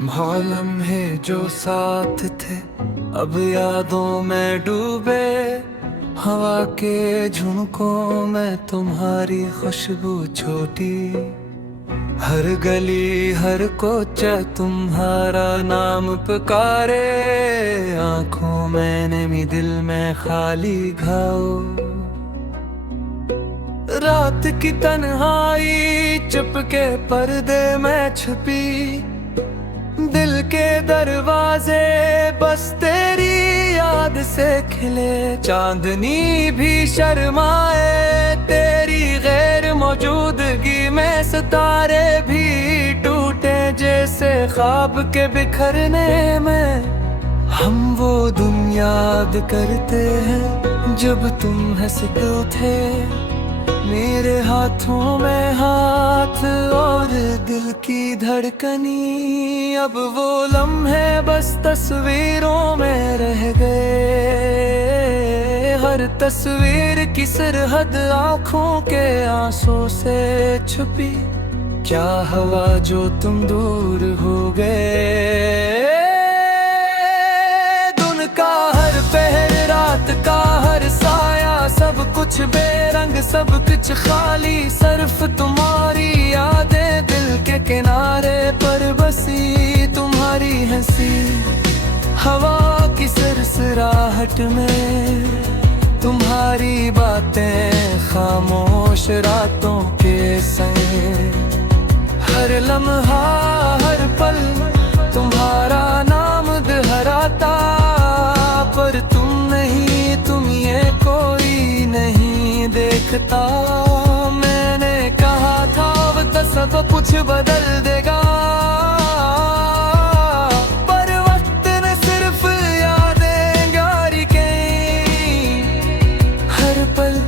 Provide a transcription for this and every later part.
मौलम है जो साथ थे अब यादों में डूबे। हवा के झुमकों में तुम्हारी खुशबू छोटी। हर गली हर कोचा तुम्हारा नाम पुकारे। आंखों में नमी दिल में खाली घाव। रात की तन्हाई चुपके पर्दे में छुपी। दिल के दरवाजे बस तेरी याद से खिले। चांदनी भी शर्माए तेरी गैर मौजूदगी में। सितारे भी टूटे जैसे ख्वाब के बिखरने में। हम वो दिन याद करते हैं जब तुम हंसते थे। मेरे हाथों में हाथ और दिल की धड़कनी। अब वो लम्हे बस तस्वीरों में रह गए। हर तस्वीर की सरहद आँखों के आंसू से छुपी। क्या हवा जो तुम दूर हो गए। दिन का हर पहर रात का हर साया सब कुछ बेरंग सब कुछ खाली। सिर्फ तुम्हारी यादें दिल के किनारे पर बसी। तुम्हारी हंसी हवा की सरसराहट में। तुम्हारी बातें खामोश रातों के संग। हर लम्हा हर पल तुम्हारा नाम दोहराता। पर तुम नहीं तुम ये कोई नहीं देखता। मैंने कहा था अब तो सब कुछ बदल देगा। पर वक्त ने सिर्फ यादें जारी की। हर पल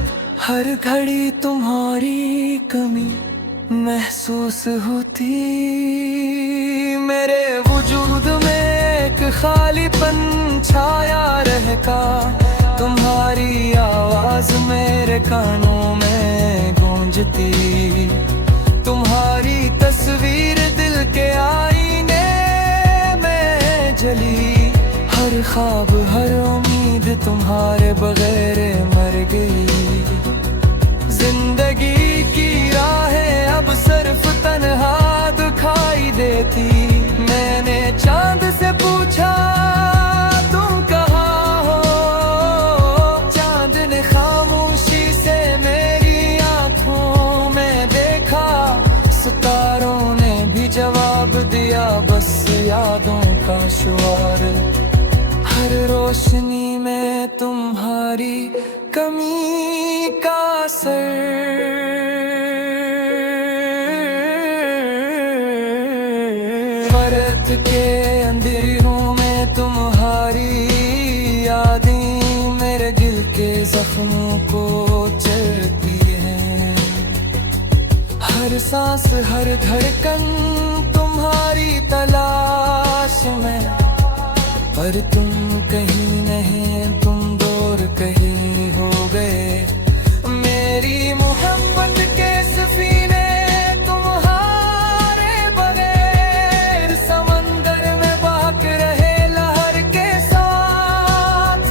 हर घड़ी तुम्हारी कमी महसूस होती। मेरे वजूद में एक खालीपन छाया रहता। तुम्हारी आवाज मेरे कानों में गूंजती। तुम्हारी तस्वीर दिल के आईने में जली। हर ख्वाब हर उम्मीद तुम्हारे बगैर मर गई। जिंदगी की राहें अब सिर्फ तन्हा दिखाई देती। मैंने चांद से पूछा तुम कहाँ हो। चांद ने खामोशी से मेरी आंखों में देखा। सितारों ने भी जवाब दिया बस यादों का शुमार। हर रोशनी में तुम्हारी कमी का असर। फरत के अंधेरों में तुम्हारी यादें मेरे दिल के जख्मों को चलती हैं। हर सांस हर धड़कन तुम्हारी तलाश में। पर तुम कहीं नहीं तुम दूर कहीं हो गए। मेरी मोहब्बत के सफीने तुम्हारे बगैर समंदर में बहक रहे लहर के साथ।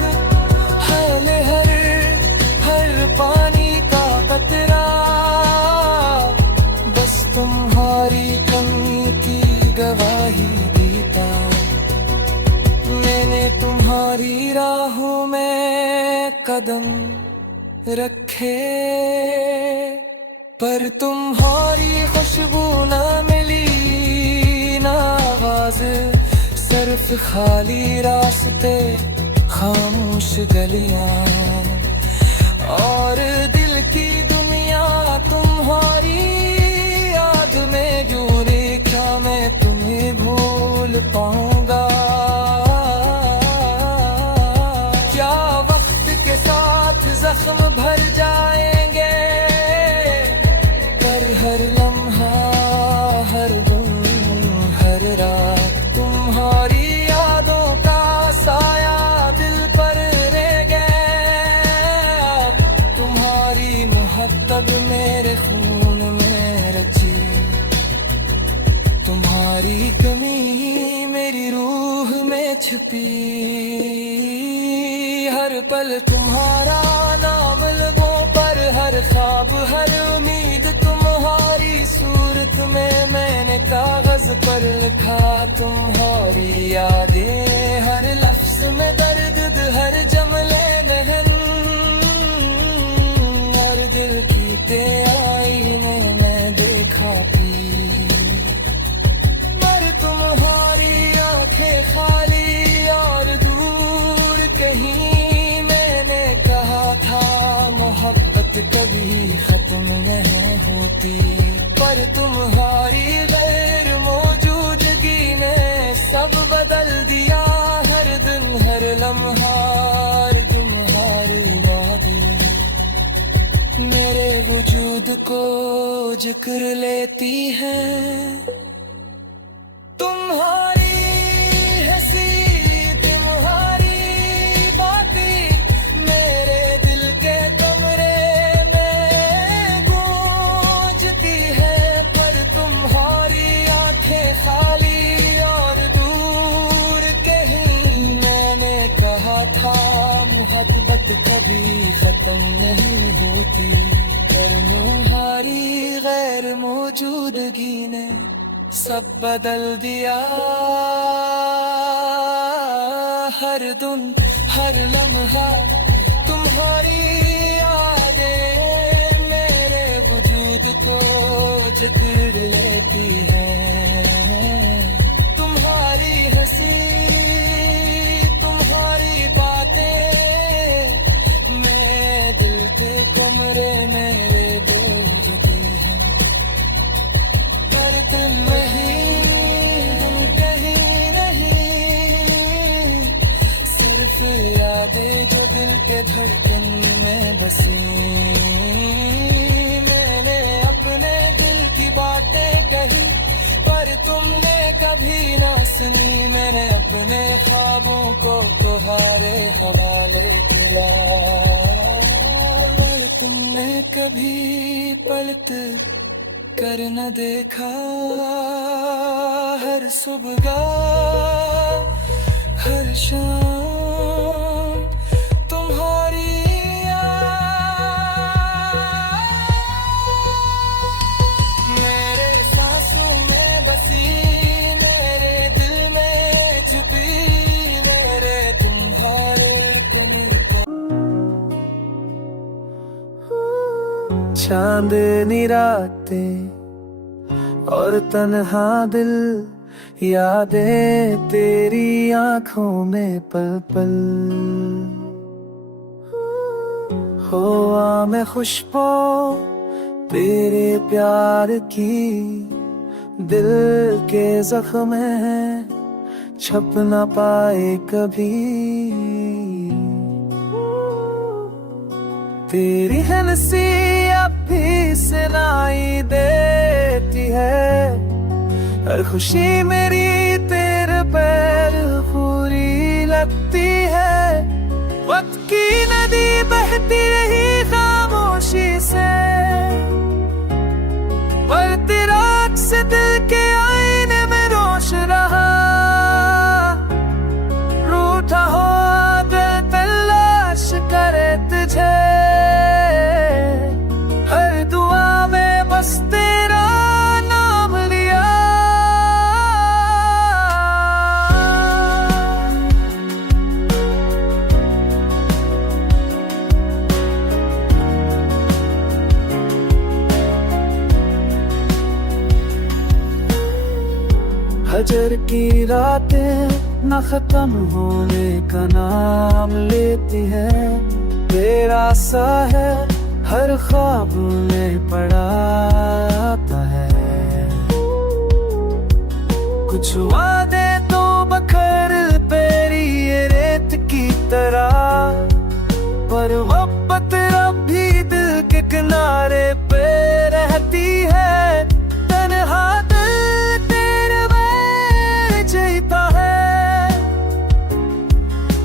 हर पानी का कतरा बस तुम्हारी कमी की गवाही देता। मैंने तुम्हारी राहों में कदम रखे। पर तुम्हारी खुशबू ना मिली ना आवाज। सिर्फ खाली रास्ते खामोश गलियां और दिल की दुनिया तुम्हारी याद में जुड़ी। क्या मैं तुम्हें भूल पाऊंगा। क्या वक्त के साथ जख्म भर जाएंगे। पर हर लम्हा हर दिन हर रात तुम्हारी यादों का साया दिल पर रह गया। तुम्हारी मोहब्बत मेरे खून में रची। तुम्हारी कमी पी। हर पल तुम्हारा नाम लबों पर, हर ख्वाब हर उम्मीद तुम्हारी सूरत में मैंने कागज पर लिखा तुम्हारी यादें। हर लफ्ज में दर्द हर जमले महन, और दिल की ते आईने में देखा पी। पर तुम्हारी आंखें खाली और दूर कहीं, मैंने कहा था मोहब्बत कभी खत्म नहीं होती। पर तुम्हारी गैर मौजूदगी ने सब बदल दिया। हर दिन हर लम्हा तुम्हारी बात मेरे वजूद को जिक्र लेती है। तुम्हारी हंसी तुम्हारी बातें मेरे दिल के कमरे में गूंजती है। पर तुम्हारी आंखें खाली और दूर कहीं, मैंने कहा था मोहब्बत कभी खत्म नहीं होती। पर तुम्हारी गैर मौजूदगी ने सब बदल दिया। हर दिन हर लम्हा तुम्हारी यादें मेरे वजूद को जिक्र लेती है। तुम्हारी हंसी तुम्हारी बातें मेरे दिल के कमरे मेरे गूंजती है। पर तुम यादें जो दिल के धड़कन में बसी। मैंने अपने दिल की बातें कही पर तुमने कभी ना सुनी। मैंने अपने ख्वाबों को तुम्हारे हवाले किया, पर तुमने कभी पलट कर न देखा। हर सुबह हर शाम तुम्हारी मेरे सांसों में बसी, मेरे दिल में छुपी, मेरे तुम्हारे को। चांदनी रातें और तन्हा दिल, यादें तेरी आंखों में पल पल। हवा में खुशबू तेरे प्यार की, दिल के जख्म है छप न पाए कभी। तेरी हंसी अब भी सुनाई देती है। हर खुशी मेरी तेरे पैर पूरी लगती है। वक्त की नदी बहती रही खामोशी से, पर तेरा अक्स दिल के आईने में रोश रहा। रूठा हो दिल तलाश करे तुझे, हर दुआ में बस तेरा नाम लिया। हजर की रातें न खत्म होने का नाम लेती है। तेरा सा है हर ख्वाब में पड़ाता है। कुछ वादे तो बखर तेरी ये रेत की तरह, पर मोहब्बत अब भी दिल के किनारे पे रहती है। तन्हा दिल तेरे में जीता है,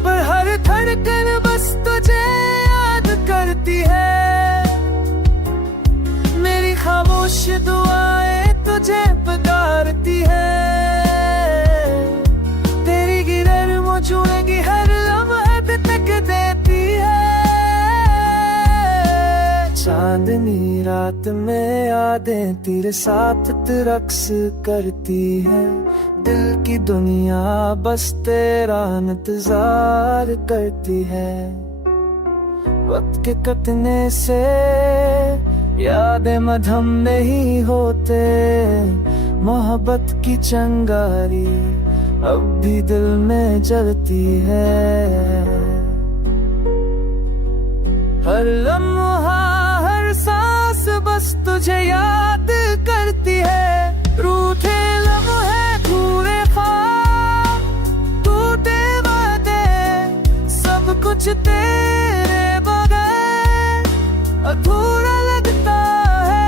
पर हर धड़कन बस तुझे याद करती है। मेरी खामोश दुआएं तुझे पुकारती है। तेरी गिरर मुझ चांदनी रात में यादें तेरे साथ रक्स करती है। दिल की दुनिया बस तेरा इंतजार करती है। वक्त के कटने से यादें मधम नहीं होते, मोहब्बत की चिंगारी अब भी दिल में जलती है। हर लम्हा हर सांस बस तुझे याद करती है। रूठे लम्हे पूरे ख्वाब टूटे वादे सब कुछ तेरे बगैर अधूरा लगता है।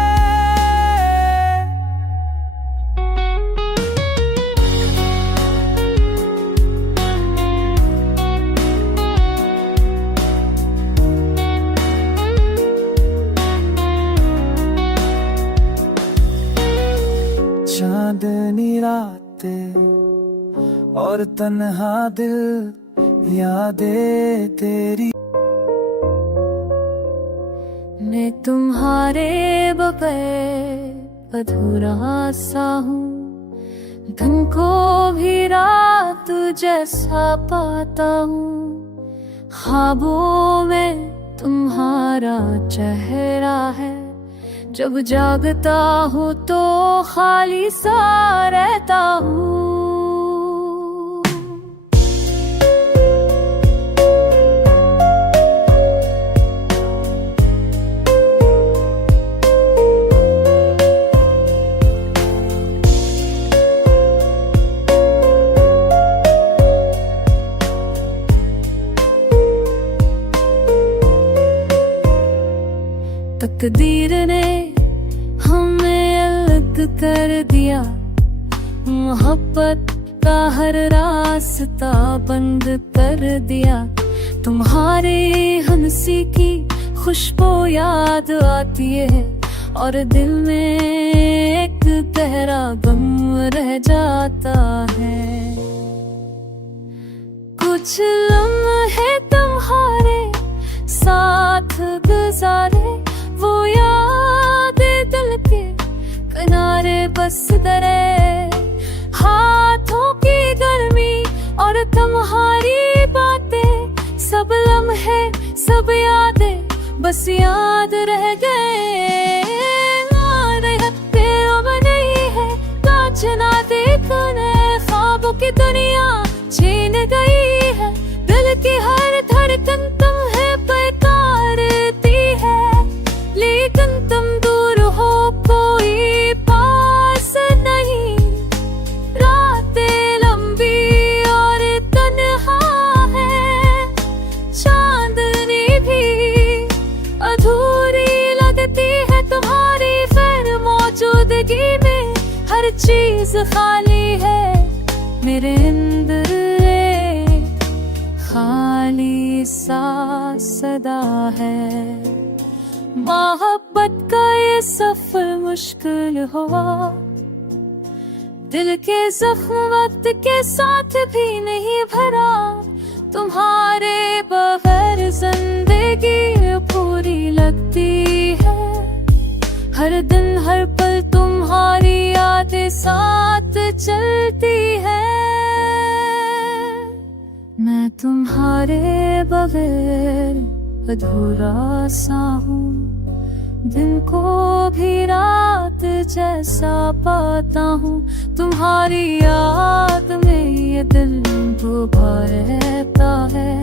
चांदनी रातें और तन्हा दिल, यादें तेरी। मैं तुम्हारे बगैर अधूरा सा हूँ, दिन को भी रात जैसा पाता हूँ। ख्वाबों में तुम्हारा चेहरा है, जब जागता हूँ तो खाली सा रहता हूँ। तकदीर ने हमें अलग कर दिया, मोहब्बत का हर रास्ता बंद कर दिया। तुम्हारी हंसी की खुशबू याद आती है और दिल में एक गहरा गम रह जाता है। कुछ लम्हे तुम्हारे साथ गुजारे, वो यादें दिल के किनारे बस करे। हाथों की गर्मी और तुम्हारी बातें, सब लम्हे सब यादें बस याद रह गए। अब नहीं है कांच ना देखने, ख्वाबों की दुनिया छीन गई है। दिल की हर धड़कन तुम्हें पुकारती है, लेकिन तुम दूर हो कोई पास नहीं। रातें लंबी और तन्हा है, चांदनी भी अधूरी लगती है तुम्हारी। फिर मौजूदगी में हर चीज खाली है, मेरे अंदर एक खाली सा सदा है। मोहब्बत का ये सफर मुश्किल हुआ, दिल के जख्म वक्त के साथ भी नहीं भरा। तुम्हारे बगैर जिंदगी पूरी लगती है, हर दिन हर पल तुम्हारी यादें साथ चलती है। मैं तुम्हारे बगैर अधूरा सा हूँ, दिन को भी रात जैसा पाता हूँ। तुम्हारी याद में ये दिल डूबा रहता है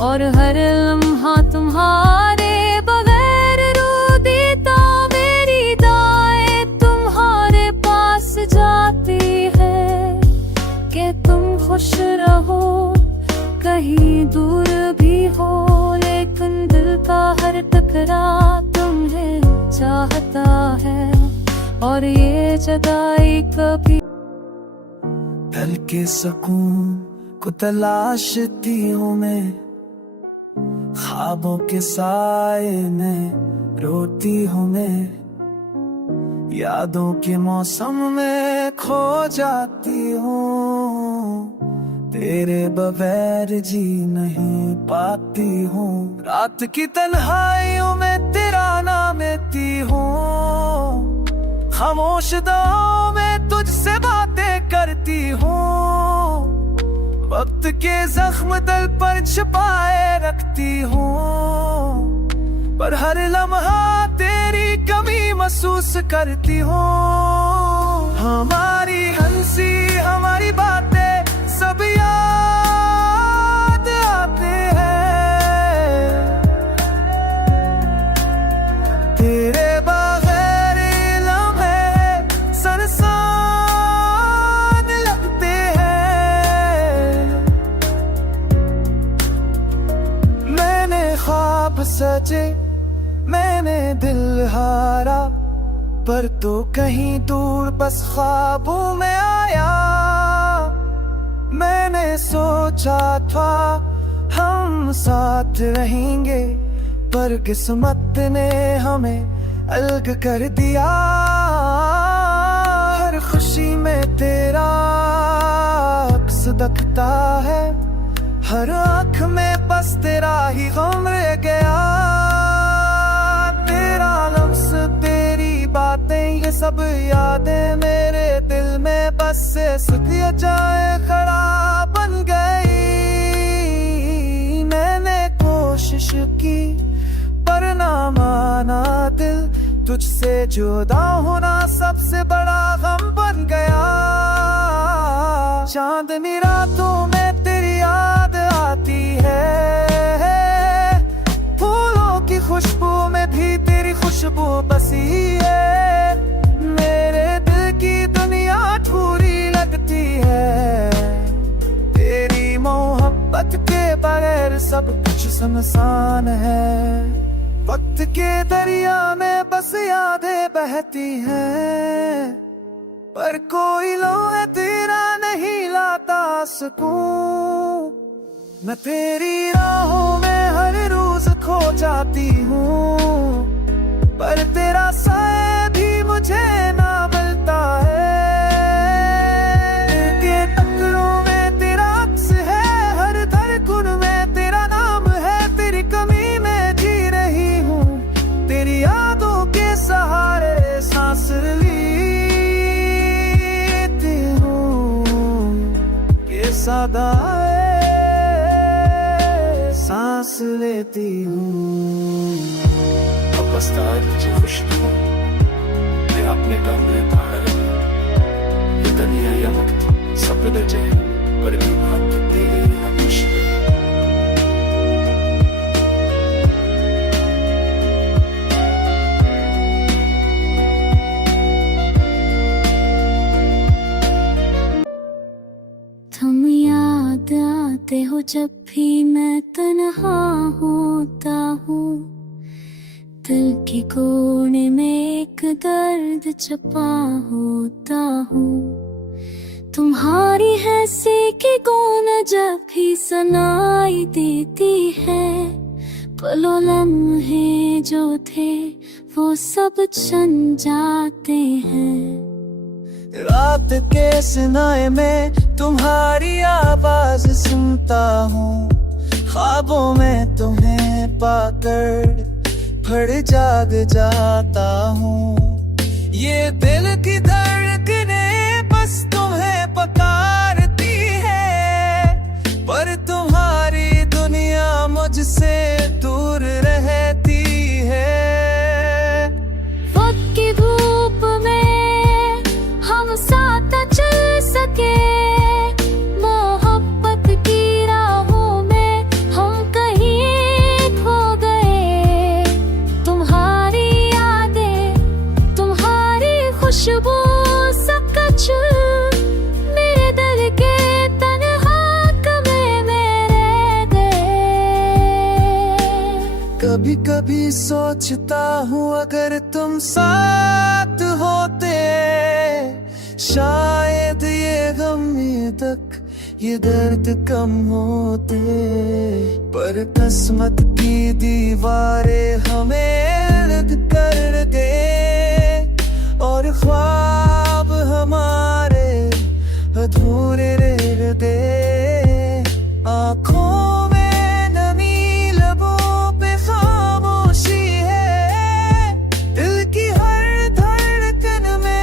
और हर लम्हा तुम्हारे बगैर रो देता। मेरी दाएं तुम्हारे पास जाती है कि तुम खुश रहो, कहीं दूर भी हो, लेकिन दिल का हर टुकड़ा तुम्हें चाहता है। और ये जगह कभी दिल के सुकून को तलाशती हूँ मैं, ख्वाबों के साए में रोती हूँ मैं। यादों के मौसम में खो जाती हूँ, तेरे बगैर जी नहीं पाती हूँ। रात की तन्हाइयों में तेरा नाम खामोश दौर में तुझसे बातें करती हूँ, वक्त के जख्म दिल पर छिपाए रखती हूँ, पर हर लम्हा तेरी कमी महसूस करती हूँ। हमारी हंसी हमारी बातें सब याद आते हैं, तेरे बगैर लम्हे सरसान लगते हैं। मैंने ख्वाब सचे मैंने दिल हारा, पर तू कहीं दूर बस ख्वाबों में आया। मैंने सोचा था हम साथ रहेंगे, पर किस्मत ने हमें अलग कर दिया। हर खुशी में तेरा अक्स दिखता है, हर आँख में बस तेरा ही गम रह गया। तेरा लफ्ज़ तेरी बातें ये सब यादें मेरे दिल में बस से सुखिया जाए खड़ा बन गई। मैंने कोशिश की पर ना माना दिल, तुझसे जुदा होना सबसे बड़ा गम बन गया। चांदनी रातों में तेरी याद आती है, फूलों की खुशबू में भी तेरी खुशबू बसी है। मेरे दिल की दुनिया अधूरी लगती है, तेरी मोहब्बत के बगैर सब कुछ सुनसान है। वक्त के दरिया में बस यादें बहती हैं, पर कोई लम्हा तेरा नहीं लाता सुकून। मैं तेरी राहों में हर रोज खो जाती हूँ, पर तेरा साया भी मुझे ना मिलता है। दिल के टकरों में तेरा अक्स है, हर धड़कन में तेरा नाम है। तेरी कमी में जी रही हूँ, तेरी यादों के सहारे सांस लेती हूँ। ये सदा सांस लेती हूँ। अब बसता है मुझे खुशबू, मैं अपने दम में बाहर ये दुनिया या वक्त सब बदल जाए, पर भी बात तेरे लिए खुशबू। तुम याद आते हो जब भी मैं तन्हा होता हूँ, दिल के कोने में एक दर्द छुपा होता हूँ। तुम्हारी हंसी की गूंज जब भी सुनाई देती है, पलो लम्हे जो थे वो सब छन जाते हैं। रात के सनाए में तुम्हारी आवाज सुनता हूँ, ख्वाबों में तुम्हें पाकर फड़ जाग जाता हूँ। ये दिल की धड़कनें बस तुम्हें पुकारती है, पर तुम्हारी दुनिया मुझसे दूर रहती है। वक्त की धूप में हम साथ न चल सके, मोहब्बत की राहों में हम कहीं खो गए। तुम्हारी यादें तुम्हारी खुशबू सब कुछ मेरे दिल के तन्हा कमरे में रह गए। कभी कभी सोचता हूँ अगर तुम साथ होते, शायद ये गम ये तक ये दर्द कम होते। पर किस्मत की दीवारें हमें अलग कर दे, और ख्वाब हमारे अधूरे रह दे। आँखों में नमी लबों पे खामोशी है, दिल की हर धड़कन में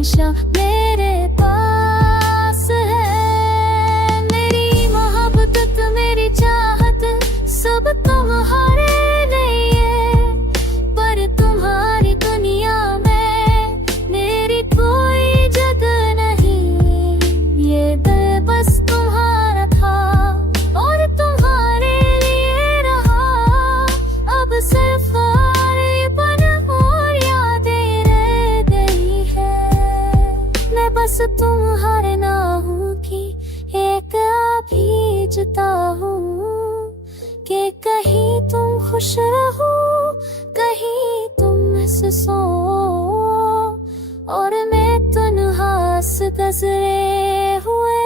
हमेशा मेरे पास है। मेरी मोहब्बत मेरी चाहत सब तुम्हारे लिए, पर तुम्हारी दुनिया में मेरी कोई जगह नहीं। ये दिल बस तुम्हारा था और तुम्हारे लिए रहा। अब सिर्फ और यादें रह गई है। मैं बस तुम्हारे नाहों की एक अभिजता हूँ कि कहीं तुम खुश रहो, कहीं तुम हंसो, और मैं तन्हास गुज़रे हुए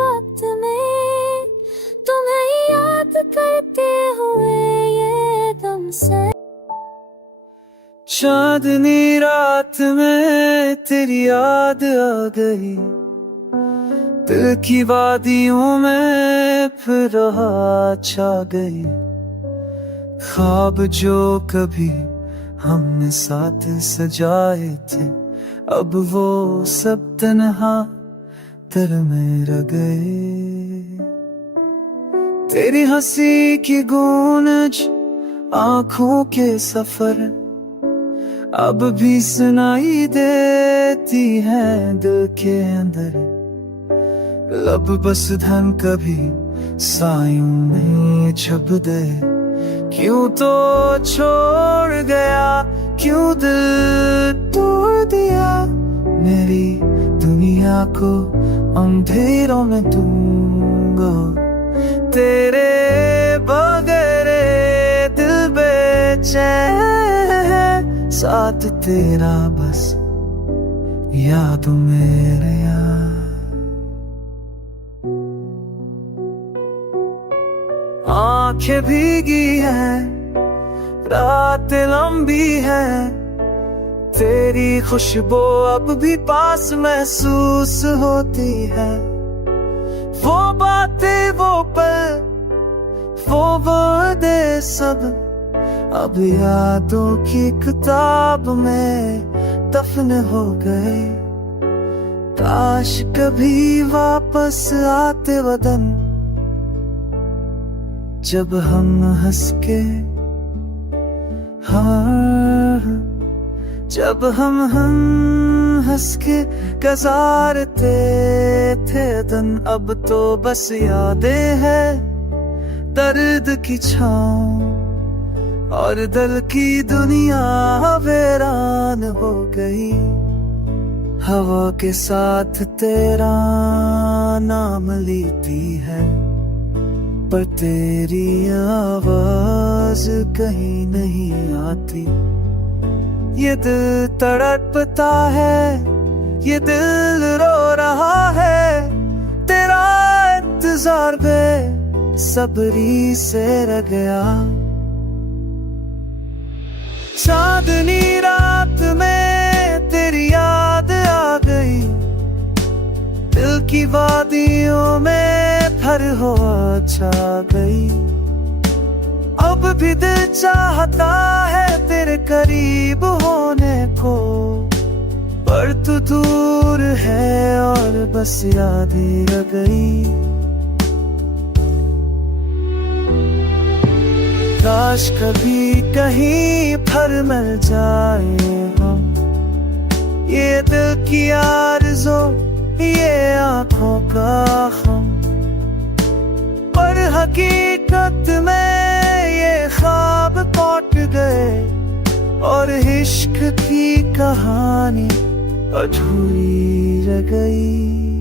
वक्त में तुम्हें याद करते हुए ये दम से। चांदनी रात में तेरी याद आ गई, दिल की वादियों में फिर रात छा गई। ख्वाब जो कभी हमने साथ सजाए थे, अब वो सब तन्हा दिल में रह गए। तेरी हंसी की गूंज आंखों के सफर अब भी सुनाई देती है दिल के अंदर। लब बस धन कभी सायों में छुप दे, क्यों तो छोड़ गया, क्यों दिल तोड़ दिया। मेरी दुनिया को अंधेरों में दूंगा, तेरे बगैर दिल बेचैन है। साथ तेरा बस याद मेरे यार। आंखें भीगी हैं, रात लंबी है, तेरी खुशबू अब भी पास महसूस होती है। वो बातें, वो पल, वो वादे सब अब यादों की किताब में दफन हो गए। काश कभी वापस आते वतन, जब हम हंस के, हाँ, जब हम हंस के गुजारते थे दिन। अब तो बस यादें हैं, दर्द की छाँव, और दिल की दुनिया वीरान हो गई। हवा के साथ तेरा नाम लेती है, पर तेरी आवाज कहीं नहीं आती। ये दिल तड़पता है, ये दिल रो रहा है, तेरा इंतजार बेसब्री से रह गया। चांदनी रात में तेरी याद आ गई, दिल की वादियों में फर हो छा गई। अब भी दिल चाहता है तेरे करीब होने को, पर तू दूर है और बस याद ही रह गई। काश कभी कहीं फिर मिल जाए हम, ये दिल की आरज़ू, ये आँखों का ख़म। पर हकीकत में ये ख्वाब लौट गए, और इश्क की कहानी अधूरी रह गई।